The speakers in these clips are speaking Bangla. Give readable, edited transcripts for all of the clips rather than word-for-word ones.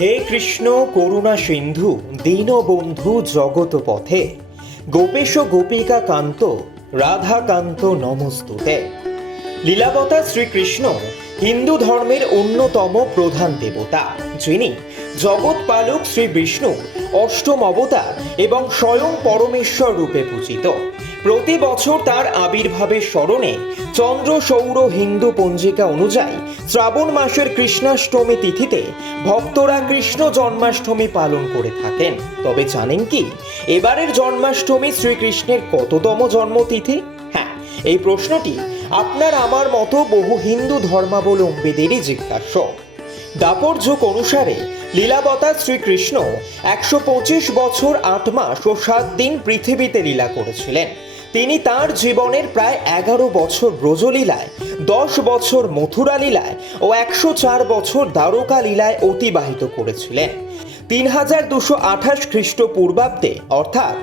হে কৃষ্ণ করুণা সিন্ধু দীনবন্ধু জগত পথে গোপেশ গোপিকা কান্ত রাধাকান্ত নমস্তুতে। লীলাবতার শ্রীকৃষ্ণ হিন্দু ধর্মের অন্যতম প্রধান দেবতা, যিনি জগৎপালক শ্রী বিষ্ণুর অষ্টম অবতার এবং স্বয়ং পরমেশ্বর রূপে পূজিত। প্রতি বছর তার আবির্ভাবের স্মরণে চন্দ্র সৌর হিন্দু পঞ্জিকা অনুযায়ী শ্রাবণ মাসের কৃষ্ণাষ্টমী তিথিতে ভক্তরা কৃষ্ণ জন্মাষ্টমী পালন করে থাকেন। তবে জানেন কি এবারের জন্মাষ্টমী শ্রীকৃষ্ণের কততম জন্মতিথি? হ্যাঁ, এই প্রশ্নটি আপনার আমার মতো বহু হিন্দু ধর্মাবলম্বীদেরই জিজ্ঞাস্য। দাপর যুগ অনুসারে লীলাবতার শ্রীকৃষ্ণ 125 বছর 8 মাস ও 7 দিন পৃথিবীতে লীলা করেছিলেন। তিনি তার জীবনের প্রায় 11 বছর ব্রজলীলায়, 10 বছর মথুরা লীলায় ও 104 বছর দ্বারকা লীলায় অতিবাহিত করেছিলেন। 3228 খ্রিস্টপূর্বাব্দে অর্থাৎ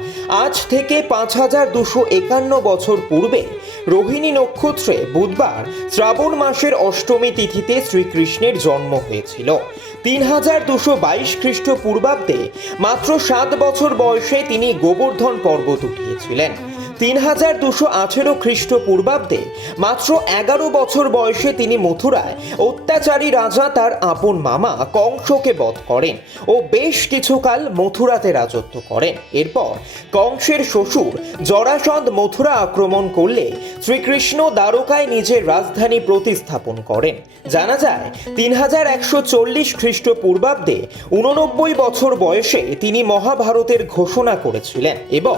আজ থেকে 5251 বছর পূর্বে রোহিণী নক্ষত্রে বুধবার শ্রাবণ মাসের অষ্টমী তিথিতে শ্রীকৃষ্ণের জন্ম হয়েছিল। 3222 খ্রিস্টপূর্বাব্দে মাত্র 7 বছর বয়সে তিনি গোবর্ধন পর্বত উঠিয়েছিলেন। 3218 খ্রিস্টপূর্বাব্দে মাত্র 11 বছর বয়সে তিনি মথুরায় অত্যাচারী রাজা তার আপন মামা কংসকে বধ করেন ও বেশ কিছুকাল মথুরাতে রাজত্ব করেন। এরপর কংসের শ্বশুর জরাসন্ধ মথুরা আক্রমণ করলে শ্রীকৃষ্ণ দ্বারকায় নিজের রাজধানী প্রতিস্থাপন করেন। জানা যায় 3140 খ্রিস্টপূর্বাব্দে 89 বছর বয়সে তিনি মহাভারতের ঘোষণা করেছিলেন এবং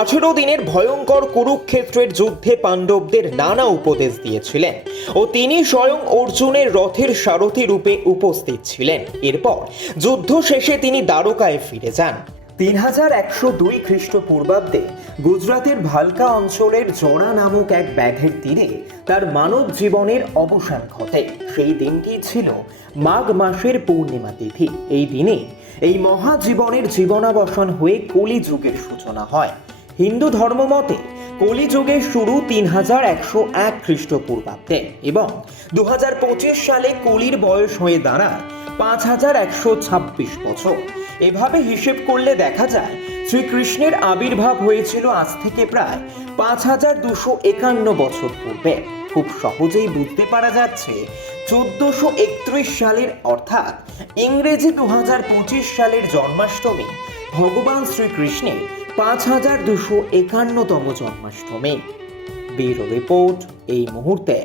18 দিনের ভয়ঙ্কর কুরুক্ষেত্রের যুদ্ধে পাণ্ডবদের নানা উপদেশ দিয়েছিলেন ও তিনি স্বয়ং অর্জুনের রথের সারথি রূপে উপস্থিত ছিলেন। এরপর যুদ্ধ শেষে তিনি দ্বারকায় ফিরে যান। 3102 খ্রিস্টপূর্বাব্দে গুজরাতের ভালকা অঞ্চলের জোড়া নামক এক ব্যাঘের তীরে তার মানব জীবনের অবসান ঘটে। সেই দিনটি ছিল মাঘ মাসের পূর্ণিমা তিথি। এই দিনে এই মহাজীবনের জীবনাবসান হয়ে কলিযুগের সূচনা হয়। হিন্দু ধর্মমতে কলিযুগের শুরু 3101 খ্রিস্টপূর্বাব্দে এবং 2025 সালে কলির বয়স হয়ে দাঁড়ায় 5126 বছর। এভাবে হিসেব করলে দেখা যায় শ্রীকৃষ্ণের আবির্ভাব হয়েছিল আজ থেকে প্রায় 5251 বছর পূর্বে। খুব সহজেই বুঝতে পারা যাচ্ছে 1431 সালের অর্থাৎ ইংরেজি 2025 সালের জন্মাষ্টমী ভগবান শ্রীকৃষ্ণের 5251তম জন্মাষ্টমী। ব্যুরো রিপোর্ট এই মুহূর্তে।